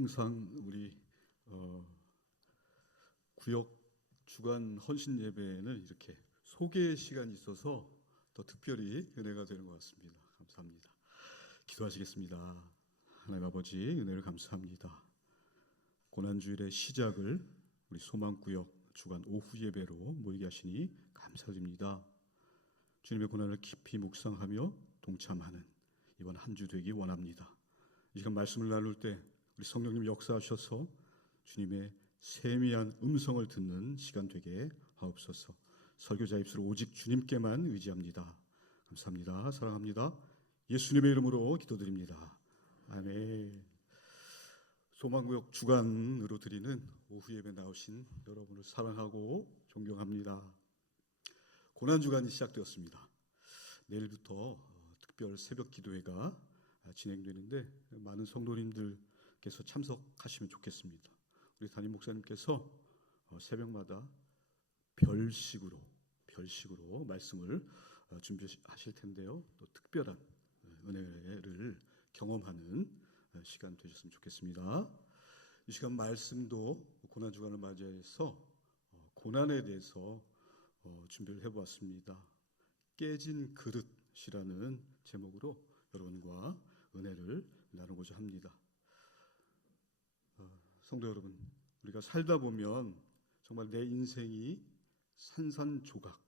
항상 우리 구역 주간 헌신 예배에는 이렇게 소개 시간이 있어서 더 특별히 은혜가 되는 것 같습니다. 감사합니다. 기도하시겠습니다. 하나님 아버지, 은혜를 감사합니다. 고난주일의 시작을 우리 소망구역 주간 오후 예배로 모이게 하시니 감사드립니다. 주님의 고난을 깊이 묵상하며 동참하는 이번 한 주 되기 원합니다. 이 시간 말씀을 나눌 때 우리 성령님 역사하셔서 주님의 세미한 음성을 듣는 시간 되게 하옵소서. 설교자 입술을 오직 주님께만 의지합니다. 감사합니다. 사랑합니다. 예수님의 이름으로 기도드립니다. 아멘. 소망구역 주간으로 드리는 오후 예배 나오신 여러분을 사랑하고 존경합니다. 고난주간이 시작되었습니다. 내일부터 특별 새벽 기도회가 진행되는데 많은 성도님들께서 참석하시면 좋겠습니다. 우리 담임 목사님께서 새벽마다 별식으로 말씀을 준비하실 텐데요. 또 특별한 은혜를 경험하는 시간 되셨으면 좋겠습니다. 이 시간 말씀도 고난주간을 맞이해서 고난에 대해서 준비를 해보았습니다. 깨진 그릇이라는 제목으로 여러분과 은혜를 나누고자 합니다. 성도 여러분, 우리가 살다 보면 정말 내 인생이 산산조각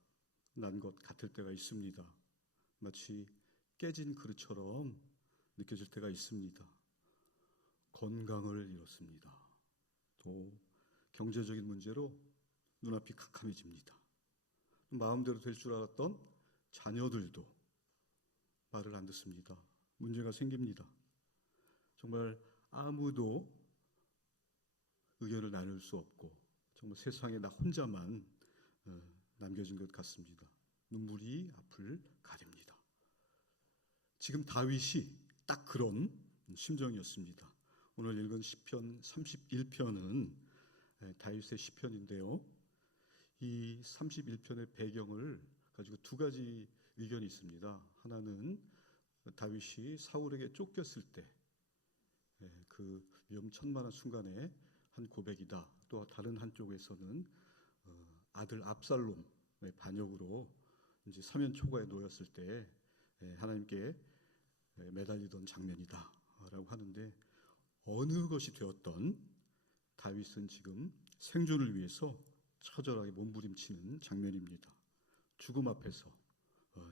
난 것 같을 때가 있습니다. 마치 깨진 그릇처럼 느껴질 때가 있습니다. 건강을 잃었습니다. 또 경제적인 문제로 눈앞이 캄캄해집니다. 마음대로 될 줄 알았던 자녀들도 말을 안 듣습니다. 문제가 생깁니다. 정말 아무도 의견을 나눌 수 없고 정말 세상에 나 혼자만 남겨진 것 같습니다. 눈물이 앞을 가립니다. 지금 다윗이 딱 그런 심정이었습니다. 오늘 읽은 시편 31편은 다윗의 시편인데요. 이 31편의 배경을 가지고 두 가지 의견이 있습니다. 하나는 다윗이 사울에게 쫓겼을 때 그 위험천만한 순간에 한 고백이다. 또 다른 한쪽에서는 아들 압살롬의 반역으로 이제 사면 초가에 놓였을 때 하나님께 매달리던 장면이다라고 하는데, 어느 것이 되었던 다윗은 지금 생존을 위해서 처절하게 몸부림치는 장면입니다. 죽음 앞에서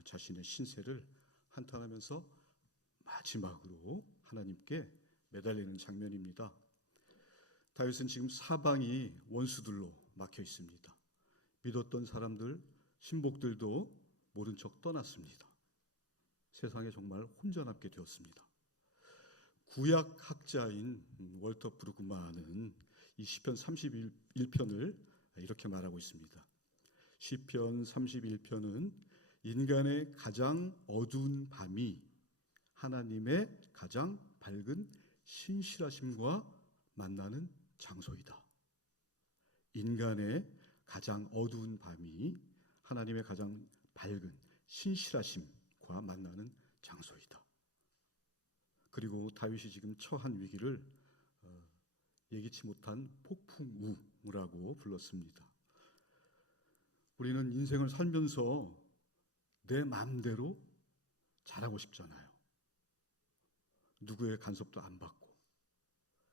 자신의 신세를 한탄하면서 마지막으로 하나님께 매달리는 장면입니다. 다윗은 지금 사방이 원수들로 막혀 있습니다. 믿었던 사람들, 신복들도 모른 척 떠났습니다. 세상에 정말 혼자 남게 되었습니다. 구약 학자인 월터 브루그만은 이 시편 31편을 이렇게 말하고 있습니다. 시편 31편은 인간의 가장 어두운 밤이 하나님의 가장 밝은 신실하심과 만나는 장소이다. 인간의 가장 어두운 밤이 하나님의 가장 밝은 신실하심과 만나는 장소이다. 그리고 다윗이 지금 처한 위기를 예기치 못한 폭풍우라고 불렀습니다. 우리는 인생을 살면서 내 마음대로 잘하고 싶잖아요. 누구의 간섭도 안 받고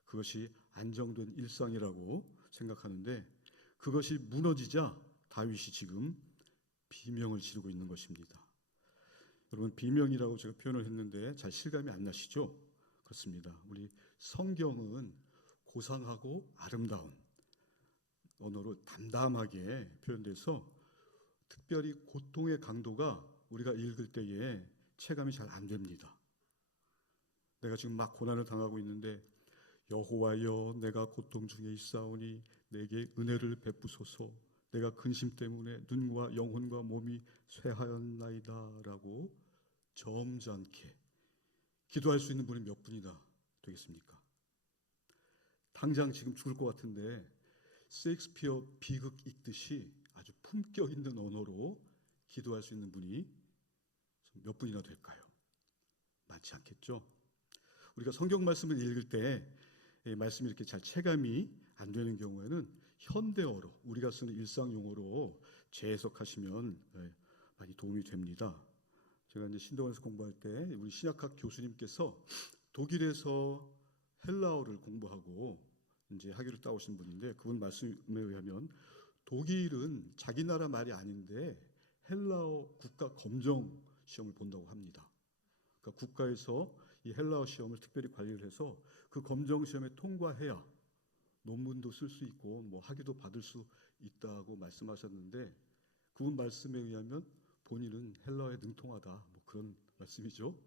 그것이 안정된 일상이라고 생각하는데, 그것이 무너지자 다윗이 지금 비명을 지르고 있는 것입니다. 여러분, 비명이라고 제가 표현을 했는데 잘 실감이 안 나시죠? 그렇습니다. 우리 성경은 고상하고 아름다운 언어로 담담하게 표현돼서 특별히 고통의 강도가 우리가 읽을 때에 체감이 잘 안 됩니다. 내가 지금 막 고난을 당하고 있는데 여호와여, 내가 고통 중에 있사오니 내게 은혜를 베푸소서. 내가 근심 때문에 눈과 영혼과 몸이 쇠하였나이다 라고 점잖게 기도할 수 있는 분이 몇 분이나 되겠습니까? 당장 지금 죽을 것 같은데 셰익스피어 비극 읽듯이 아주 품격 있는 언어로 기도할 수 있는 분이 몇 분이나 될까요? 많지 않겠죠? 우리가 성경 말씀을 읽을 때 말씀이 이렇게 잘 체감이 안 되는 경우에는 현대어로 우리가 쓰는 일상 용어로 재해석하시면 많이 도움이 됩니다. 제가 이제 신도원에서 공부할 때 우리 신약학 교수님께서 독일에서 헬라어를 공부하고 이제 학위를 따오신 분인데 그분 말씀에 의하면 독일은 자기 나라 말이 아닌데 헬라어 국가 검정 시험을 본다고 합니다. 그러니까 국가에서 이 헬라어 시험을 특별히 관리를 해서 그 검정 시험에 통과해야 논문도 쓸 수 있고 뭐 학위도 받을 수 있다고 말씀하셨는데 그분 말씀에 의하면 본인은 헬라어에 능통하다 뭐 그런 말씀이죠.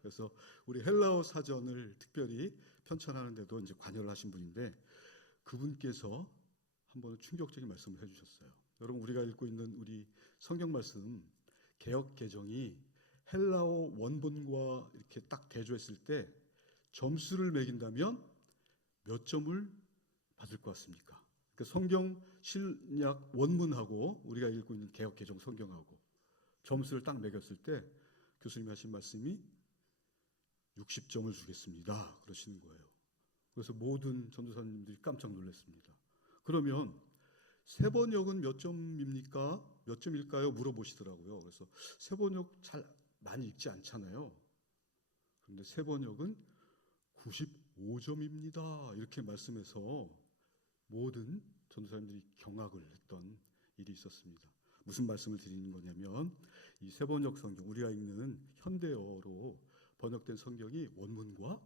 그래서 우리 헬라어 사전을 특별히 편찬하는데도 이제 관여를 하신 분인데 그분께서 한 번은 충격적인 말씀을 해주셨어요. 여러분 우리가 읽고 있는 우리 성경 말씀 개역 개정이 헬라어 원본과 이렇게 딱 대조했을 때 점수를 매긴다면 몇 점을 받을 것 같습니까? 그 성경 신약 원문하고 우리가 읽고 있는 개역 개정 성경하고 점수를 딱 매겼을 때 교수님이 하신 말씀이 60점을 주겠습니다. 그러시는 거예요. 그래서 모든 전도사님들이 깜짝 놀랐습니다. 그러면 세번역은 몇 점입니까? 몇 점일까요? 물어보시더라고요. 그래서 세번역 잘 많이 읽지 않잖아요. 그런데 세번역은 95점입니다. 이렇게 말씀해서 모든 전도사님들이 경악을 했던 일이 있었습니다. 무슨 말씀을 드리는 거냐면 이 세번역 성경, 우리가 읽는 현대어로 번역된 성경이 원문과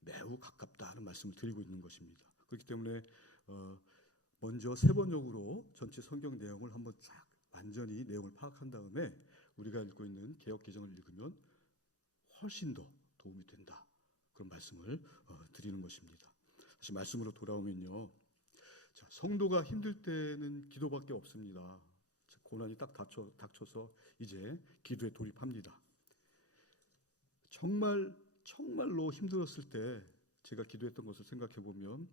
매우 가깝다는 말씀을 드리고 있는 것입니다. 그렇기 때문에 먼저 세번역으로 전체 성경 내용을 한번 쫙 완전히 내용을 파악한 다음에 우리가 읽고 있는 개역 개정을 읽으면 훨씬 더 도움이 된다. 그런 말씀을 드리는 것입니다. 다시 말씀으로 돌아오면요. 자, 성도가 힘들 때는 기도밖에 없습니다. 고난이 딱 닥쳐서 이제 기도에 돌입합니다. 정말로 힘들었을 때 제가 기도했던 것을 생각해 보면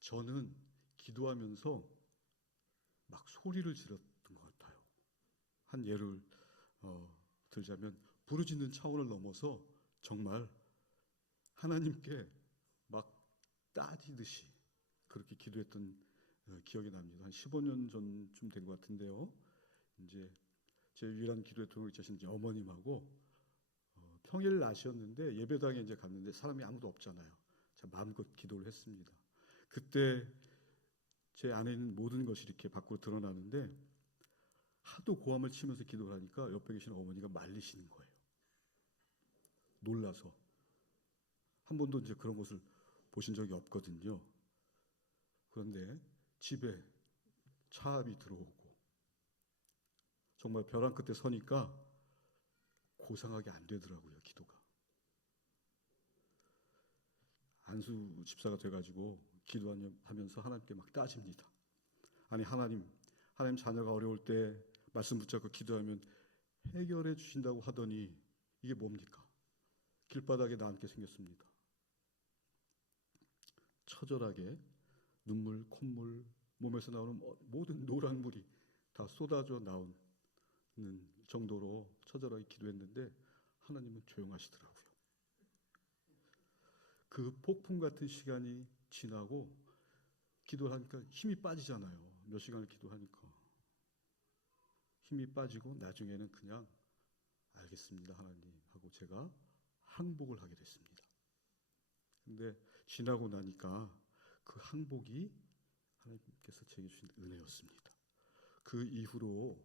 저는 기도하면서 막 소리를 질렀던 것 같아요. 한 예를 들자면 부르짖는 차원을 넘어서 정말 하나님께 막 따지듯이 그렇게 기도했던 기억이 납니다. 한 15년 전쯤 된 것 같은데요. 이제 제 유일한 기도의 도움이 되신 어머님하고 평일 낮이었는데 예배당에 이제 갔는데 사람이 아무도 없잖아요. 제가 마음껏 기도를 했습니다. 그때 제 안에 있는 모든 것이 이렇게 밖으로 드러나는데 하도 고함을 치면서 기도를 하니까 옆에 계신 어머니가 말리시는 거예요. 놀라서. 한 번도 이제 그런 것을 보신 적이 없거든요. 그런데 집에 차압이 들어오고 정말 벼랑 끝에 서니까 고상하게 안 되더라고요, 기도가. 안수 집사가 돼가지고 기도하면서 하나님께 막 따집니다. 아니 하나님 자녀가 어려울 때 말씀 붙잡고 기도하면 해결해 주신다고 하더니 이게 뭡니까? 길바닥에 나앉게 생겼습니다. 처절하게 눈물, 콧물, 몸에서 나오는 모든 노란 물이 다 쏟아져 나오는 정도로 처절하게 기도했는데 하나님은 조용하시더라고요. 그 폭풍 같은 시간이 지나고 기도를 하니까 힘이 빠지잖아요. 몇 시간을 기도하니까 힘이 빠지고 나중에는 그냥 알겠습니다 하나님 하고 제가 항복을 하게 됐습니다. 근데 지나고 나니까 그 항복이 하나님께서 제게 주신 은혜였습니다. 그 이후로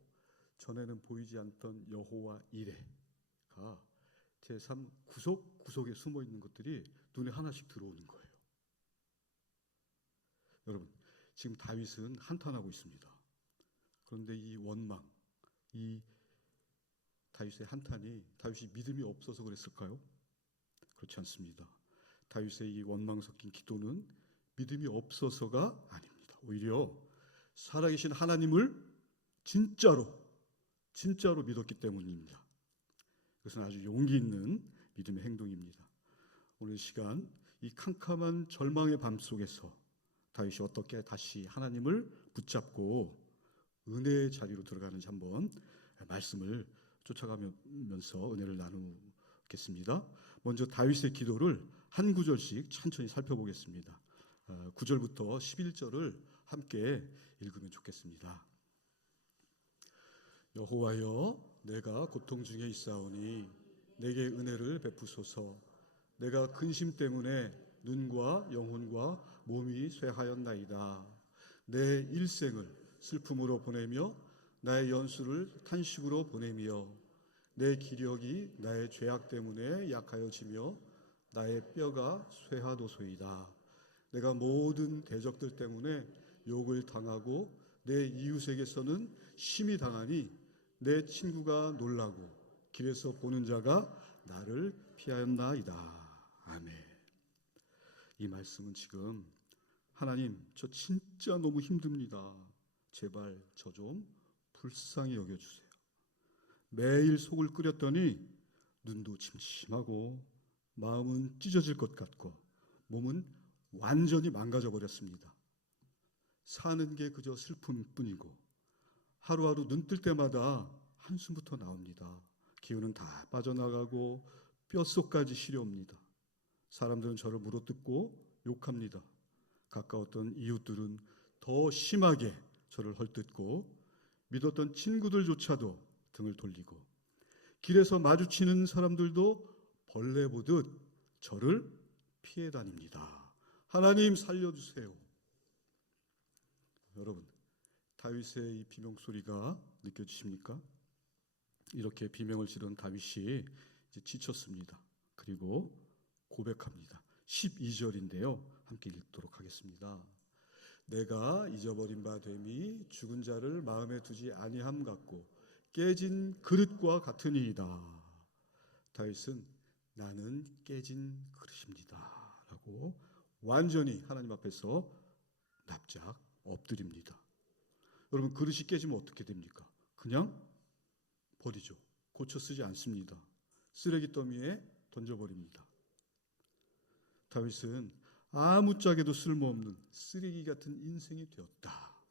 전에는 보이지 않던 여호와 이레가 제 삶 구석구석에 숨어 있는 것들이 눈에 하나씩 들어오는 거예요. 여러분 지금 다윗은 한탄하고 있습니다. 그런데 이 원망, 이 다윗의 한탄이 다윗이 믿음이 없어서 그랬을까요? 그렇지 않습니다. 다윗의 이 원망 섞인 기도는 믿음이 없어서가 아닙니다. 오히려 살아계신 하나님을 진짜로 믿었기 때문입니다. 그것은 아주 용기 있는 믿음의 행동입니다. 오늘 시간 이 캄캄한 절망의 밤 속에서 다윗이 어떻게 다시 하나님을 붙잡고 은혜의 자리로 들어가는지 한번 말씀을 쫓아가면서 은혜를 나누겠습니다. 먼저 다윗의 기도를 한 구절씩 천천히 살펴보겠습니다. 9절부터 11절을 함께 읽으면 좋겠습니다. 여호와여, 내가 고통 중에 있사오니 내게 은혜를 베푸소서. 내가 근심 때문에 눈과 영혼과 몸이 쇠하였나이다. 내 일생을 슬픔으로 보내며 나의 연수를 탄식으로 보내며 내 기력이 나의 죄악 때문에 약하여지며 나의 뼈가 쇠하도소이다. 내가 모든 대적들 때문에 욕을 당하고 내 이웃에게서는 심히 당하니 내 친구가 놀라고 길에서 보는 자가 나를 피하였나이다. 아멘. 이 말씀은 지금 하나님, 저 진짜 너무 힘듭니다. 제발 저 좀 불쌍히 여겨주세요. 매일 속을 끓였더니 눈도 침침하고 마음은 찢어질 것 같고 몸은 완전히 망가져 버렸습니다. 사는 게 그저 슬픔뿐이고 하루하루 눈 뜰 때마다 한숨부터 나옵니다. 기운은 다 빠져나가고 뼛속까지 시려옵니다. 사람들은 저를 물어뜯고 욕합니다. 가까웠던 이웃들은 더 심하게 저를 헐뜯고 믿었던 친구들조차도 등을 돌리고 길에서 마주치는 사람들도 벌레 보듯 저를 피해 다닙니다. 하나님 살려주세요. 여러분, 다윗의 이 비명 소리가 느껴지십니까? 이렇게 비명을 지른 다윗이 이제 지쳤습니다. 그리고 고백합니다. 12절인데요. 함께 읽도록 하겠습니다. 내가 잊어버린 바 됨이 죽은 자를 마음에 두지 아니함 같고 깨진 그릇과 같으니이다. 다윗은 나는 깨진 그릇입니다 라고 완전히 하나님 앞에서 납작 엎드립니다. 여러분, 그릇이 깨지면 어떻게 됩니까? 그냥 버리죠. 고쳐 쓰지 않습니다. 쓰레기 더미에 던져버립니다. 다윗은 아무짝에도 쓸모없는 쓰레기 같은 인생이 되었다.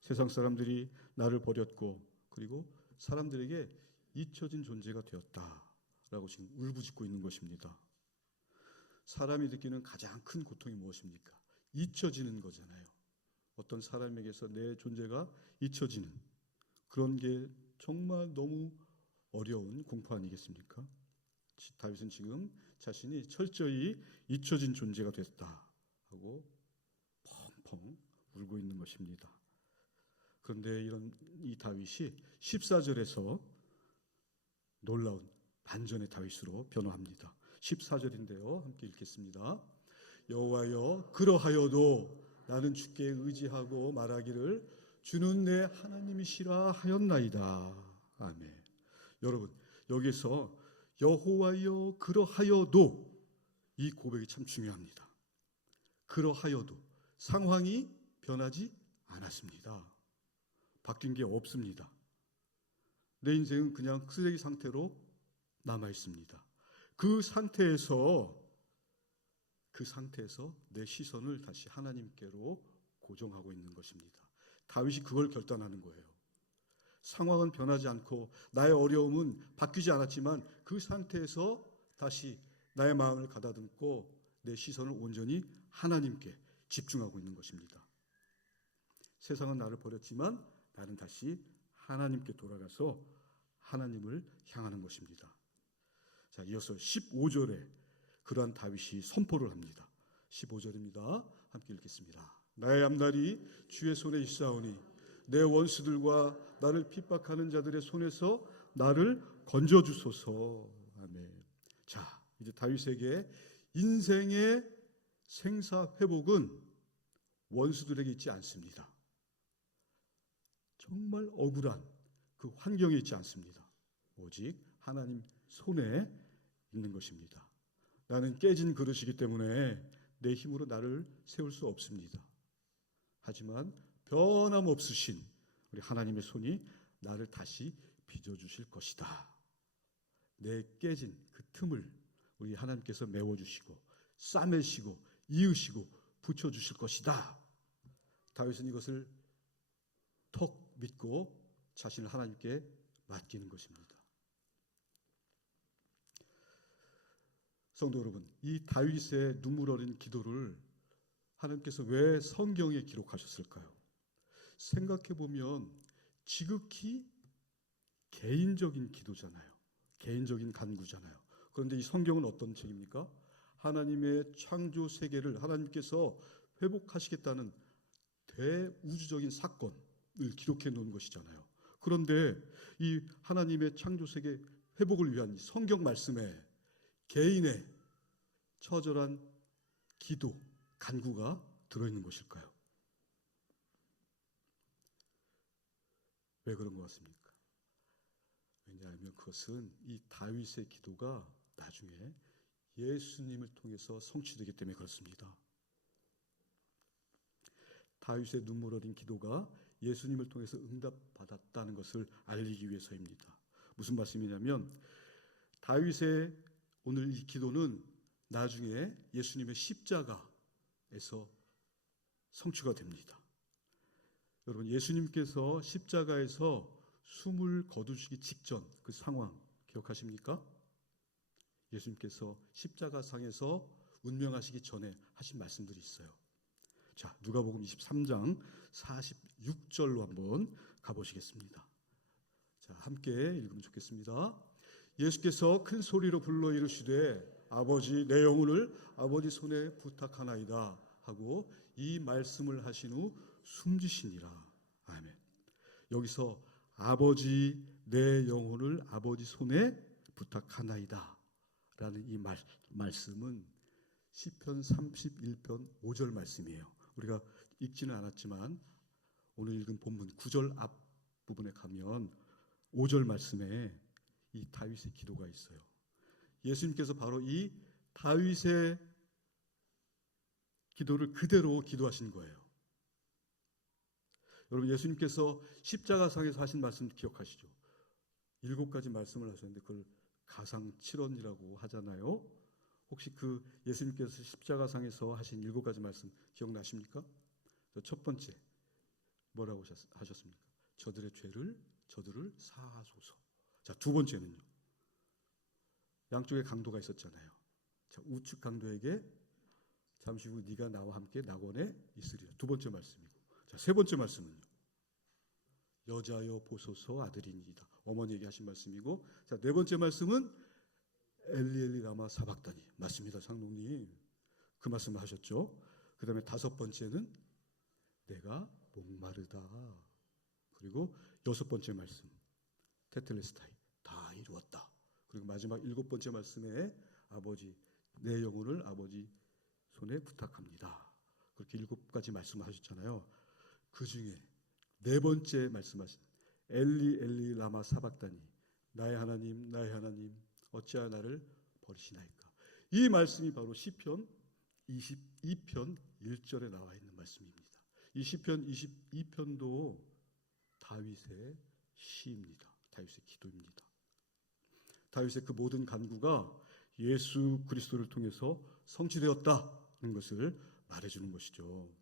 세상 사람들이 나를 버렸고 그리고 사람들에게 잊혀진 존재가 되었다라고 지금 울부짖고 있는 것입니다. 사람이 느끼는 가장 큰 고통이 무엇입니까? 잊혀지는 거잖아요. 어떤 사람에게서 내 존재가 잊혀지는 그런 게 정말 너무 어려운 공포 아니겠습니까? 다윗은 지금 자신이 철저히 잊혀진 존재가 됐다 하고 펑펑 울고 있는 것입니다. 그런데 이 다윗이 14절에서 놀라운 반전의 다윗으로 변화합니다. 14절인데요. 함께 읽겠습니다. 여호와여, 그러하여도 나는 주께 의지하고 말하기를 주는 내 하나님이시라 하였나이다. 아멘. 여러분, 여기서 여호와여 그러하여도 이 고백이 참 중요합니다. 그러하여도 상황이 변하지 않았습니다. 바뀐 게 없습니다. 내 인생은 그냥 쓰레기 상태로 남아 있습니다. 그 상태에서 내 시선을 다시 하나님께로 고정하고 있는 것입니다. 다윗이 그걸 결단하는 거예요. 상황은 변하지 않고 나의 어려움은 바뀌지 않았지만 그 상태에서 다시 나의 마음을 가다듬고 내 시선을 온전히 하나님께 집중하고 있는 것입니다. 세상은 나를 버렸지만 나는 다시 하나님께 돌아가서 하나님을 향하는 것입니다. 자, 이어서 15절에 그러한 다윗이 선포를 합니다. 15절입니다. 함께 읽겠습니다. 나의 앞날이 주의 손에 있사오니 내 원수들과 나를 핍박하는 자들의 손에서 나를 건져주소서. 아멘. 자, 이제 다윗에게 인생의 생사회복은 원수들에게 있지 않습니다. 정말 억울한 그 환경에 있지 않습니다. 오직 하나님 손에 있는 것입니다. 나는 깨진 그릇이기 때문에 내 힘으로 나를 세울 수 없습니다. 하지만 변함없으신 우리 하나님의 손이 나를 다시 빚어주실 것이다. 내 깨진 그 틈을 우리 하나님께서 메워주시고 싸매시고 이으시고 붙여주실 것이다. 다윗은 이것을 턱 믿고 자신을 하나님께 맡기는 것입니다. 성도 여러분, 이 다윗의 눈물 어린 기도를 하나님께서 왜 성경에 기록하셨을까요? 생각해 보면 지극히 개인적인 기도잖아요. 개인적인 간구잖아요. 그런데 이 성경은 어떤 책입니까? 하나님의 창조 세계를 하나님께서 회복하시겠다는 대우주적인 사건을 기록해 놓은 것이잖아요. 그런데 이 하나님의 창조 세계 회복을 위한 성경 말씀에 개인의 처절한 기도, 간구가 들어있는 것일까요? 왜 그런 것 같습니까? 왜냐하면 그것은 이 다윗의 기도가 나중에 예수님을 통해서 성취되기 때문에 그렇습니다. 다윗의 눈물 어린 기도가 예수님을 통해서 응답받았다는 것을 알리기 위해서입니다. 무슨 말씀이냐면 다윗의 오늘 이 기도는 나중에 예수님의 십자가에서 성취가 됩니다. 여러분, 예수님께서 십자가에서 숨을 거두시기 직전 그 상황 기억하십니까? 예수님께서 십자가상에서 운명하시기 전에 하신 말씀들이 있어요. 자, 누가복음 23장 46절로 한번 가보시겠습니다. 자, 함께 읽으면 좋겠습니다. 예수께서 큰 소리로 불러 이르시되 아버지, 내 영혼을 아버지 손에 부탁하나이다 하고 이 말씀을 하신 후 숨지시니라. 아멘. 여기서 아버지, 내 영혼을 아버지 손에 부탁하나이다 라는 이 말씀은 시편 31편 5절 말씀이에요. 우리가 읽지는 않았지만 오늘 읽은 본문 9절 앞부분에 가면 5절 말씀에 이 다윗의 기도가 있어요. 예수님께서 바로 이 다윗의 기도를 그대로 기도하신 거예요. 여러분, 예수님께서 십자가상에서 하신 말씀 기억하시죠? 7가지 말씀을 하셨는데 그걸 가상칠언이라고 하잖아요. 혹시 그 예수님께서 십자가상에서 하신 7가지 말씀 기억나십니까? 첫 번째 뭐라고 하셨습니까? 저들의 죄를 저들을 사하소서. 자, 두 번째는요. 양쪽에 강도가 있었잖아요. 자, 우측 강도에게 잠시 후 네가 나와 함께 낙원에 있으리라. 두 번째 말씀이고. 자, 세 번째 말씀은요. 여자여 보소서 아들이니이다. 어머니에게 하신 말씀이고. 자, 네 번째 말씀은 엘리 엘리 라마 사박다니. 맞습니다, 장로님. 그 말씀을 하셨죠. 그 다음에 다섯 번째는 내가 목마르다. 그리고 여섯 번째 말씀 테텔레스타이, 다 이루었다. 그리고 마지막 7번째 말씀에 아버지, 내 영혼을 아버지 손에 부탁합니다. 그렇게 7가지 말씀을 하셨잖아요. 그 중에 네 번째 말씀하신 엘리 엘리 라마 사박다니, 나의 하나님 나의 하나님 어찌하여 나를 버리시나이까. 이 말씀이 바로 시편 22편 1절에 나와 있는 말씀입니다. 이 시편 22편도 다윗의 시입니다. 다윗의 기도입니다. 다윗의 그 모든 간구가 예수 그리스도를 통해서 성취되었다는 것을 말해주는 것이죠.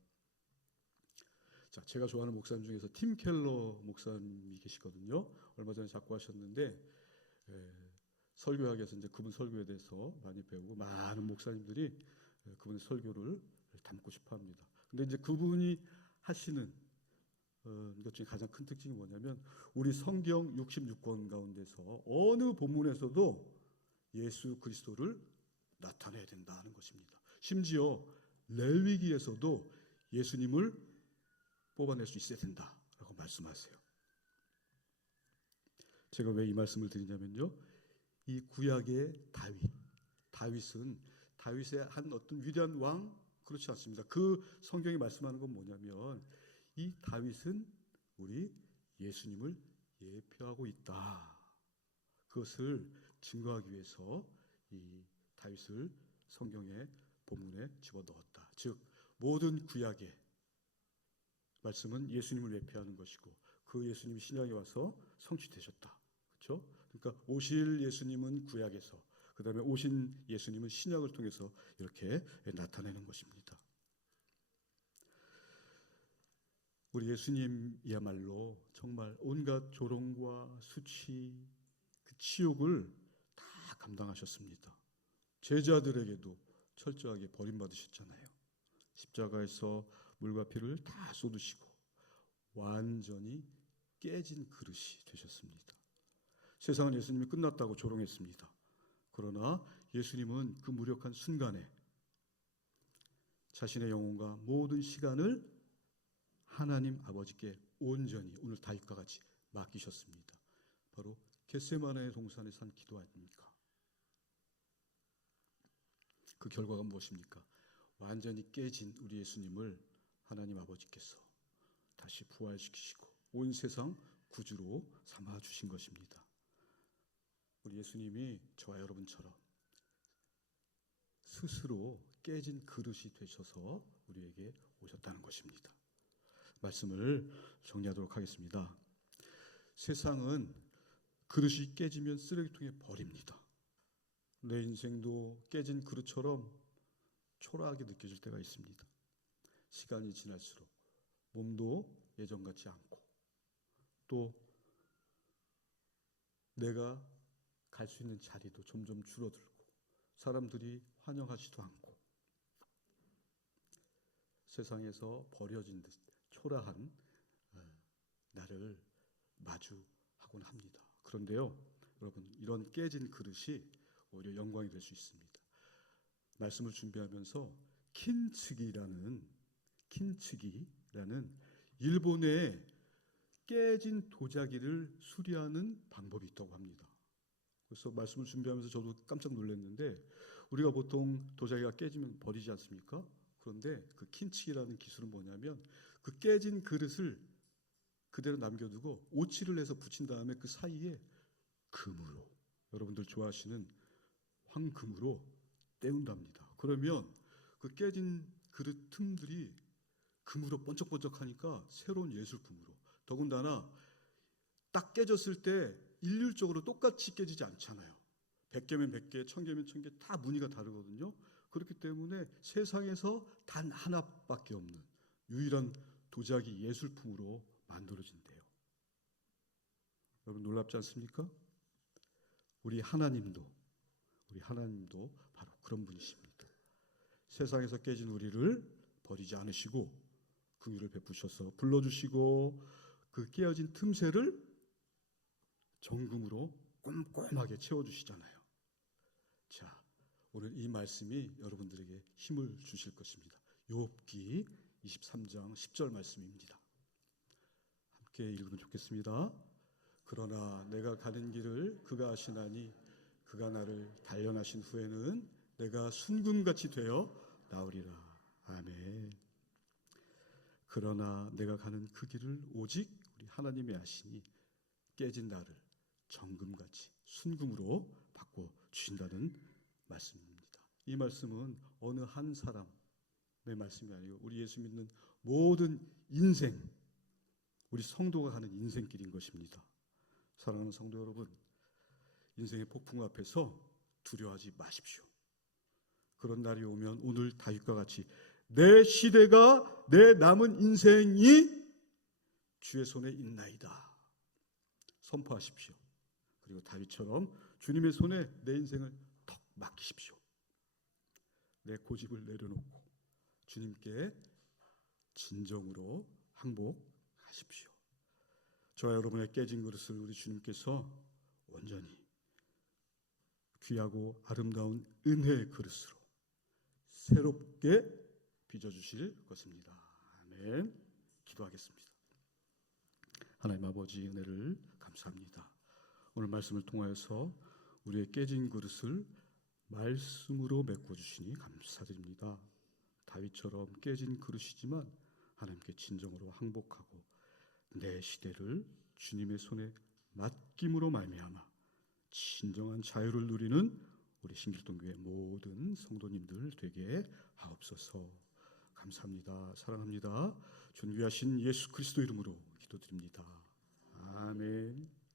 자, 제가 좋아하는 목사님 중에서 팀 켈러 목사님이 계시거든요. 얼마 전에 작고하셨는데 설교학에서 이제 그분 설교에 대해서 많이 배우고 많은 목사님들이 그분의 설교를 담고 싶어합니다. 근데 이제 그분이 하시는 것 중에 가장 큰 특징이 뭐냐면 우리 성경 66권 가운데서 어느 본문에서도 예수 그리스도를 나타내야 된다는 것입니다. 심지어 레위기에서도 예수님을 뽑아낼 수 있어야 된다라고 말씀하세요. 제가 왜 이 말씀을 드리냐면요. 이 구약의 다윗은 다윗의 한 어떤 위대한 왕 그렇지 않습니다. 그 성경이 말씀하는 건 뭐냐면 이 다윗은 우리 예수님을 예표하고 있다. 그것을 증거하기 위해서 이 다윗을 성경의 본문에 집어넣었다. 즉 모든 구약의 말씀은 예수님을 예표하는 것이고 그 예수님이 신약에 와서 성취되셨다. 그렇죠? 그러니까 오실 예수님은 구약에서, 그 다음에 오신 예수님은 신약을 통해서 이렇게 나타내는 것입니다. 우리 예수님이야말로 정말 온갖 조롱과 수치, 그 치욕을 다 감당하셨습니다. 제자들에게도 철저하게 버림받으셨잖아요. 십자가에서 물과 피를 다 쏟으시고 완전히 깨진 그릇이 되셨습니다. 세상은 예수님이 끝났다고 조롱했습니다. 그러나 예수님은 그 무력한 순간에 자신의 영혼과 모든 시간을 하나님 아버지께 온전히 오늘 다윗과 같이 맡기셨습니다. 바로 겟세마네 동산에서 한 기도 아닙니까? 그 결과가 무엇입니까? 완전히 깨진 우리 예수님을 하나님 아버지께서 다시 부활시키시고 온 세상 구주로 삼아 주신 것입니다. 우리 예수님이 저와 여러분처럼 스스로 깨진 그릇이 되셔서 우리에게 오셨다는 것입니다. 말씀을 정리하도록 하겠습니다. 세상은 그릇이 깨지면 쓰레기통에 버립니다. 내 인생도 깨진 그릇처럼 초라하게 느껴질 때가 있습니다. 시간이 지날수록 몸도 예전 같지 않고 또 내가 갈 수 있는 자리도 점점 줄어들고 사람들이 환영하지도 않고 세상에서 버려진 듯 초라한 나를 마주하곤 합니다. 그런데요, 여러분, 이런 깨진 그릇이 오히려 영광이 될 수 있습니다. 말씀을 준비하면서 킨츠기라는 일본의 깨진 도자기를 수리하는 방법이 있다고 합니다. 그래서 말씀을 준비하면서 저도 깜짝 놀랐는데 우리가 보통 도자기가 깨지면 버리지 않습니까? 그런데 그 킨츠기라는 기술은 뭐냐면 그 깨진 그릇을 그대로 남겨두고 오칠을 해서 붙인 다음에 그 사이에 금으로, 여러분들 좋아하시는 황금으로 때운답니다. 그러면 그 깨진 그릇 틈들이 금으로 번쩍번쩍하니까 새로운 예술품으로, 더군다나 딱 깨졌을 때 일률적으로 똑같이 깨지지 않잖아요. 100개면 100개, 1000개면 1000개 다 무늬가 다르거든요. 그렇기 때문에 세상에서 단 하나밖에 없는 유일한 도자기 예술품으로 만들어진대요. 여러분 놀랍지 않습니까? 우리 하나님도 바로 그런 분이십니다. 세상에서 깨진 우리를 버리지 않으시고 긍휼을 베푸셔서 불러주시고 그 깨어진 틈새를 정금으로 꼼꼼하게 채워주시잖아요. 자, 오늘 이 말씀이 여러분들에게 힘을 주실 것입니다. 욥기 23장 10절 말씀입니다. 함께 읽으면 좋겠습니다. 그러나 내가 가는 길을 그가 아시나니 그가 나를 단련하신 후에는 내가 순금같이 되어 나오리라. 아멘. 그러나 내가 가는 그 길을 오직 우리 하나님이 아시니 깨진 나를 정금같이 순금으로 바꿔 주신다는 말씀입니다. 이 말씀은 어느 한 사람의 말씀이 아니고 우리 예수 믿는 모든 인생, 우리 성도가 가는 인생길인 것입니다. 사랑하는 성도 여러분, 인생의 폭풍 앞에서 두려워하지 마십시오. 그런 날이 오면 오늘 다윗과 같이 내 시대가, 내 남은 인생이 주의 손에 있나이다 선포하십시오. 그리고 다윗처럼 주님의 손에 내 인생을 턱 맡기십시오. 내 고집을 내려놓고 주님께 진정으로 항복하십시오. 저와 여러분의 깨진 그릇을 우리 주님께서 온전히 귀하고 아름다운 은혜의 그릇으로 새롭게 빚어주실 것입니다. 아멘. 기도하겠습니다. 하나님 아버지 은혜를 감사합니다. 오늘 말씀을 통하여서 우리의 깨진 그릇을 말씀으로 메꿔주시니 감사드립니다. 다윗처럼 깨진 그릇이지만 하나님께 진정으로 항복하고 내 시대를 주님의 손에 맡김으로 말미암아 진정한 자유를 누리는 우리 신길동교회 모든 성도님들 되게 하옵소서. 감사합니다. 사랑합니다. 존귀하신 예수 그리스도 이름으로 기도드립니다. 아멘.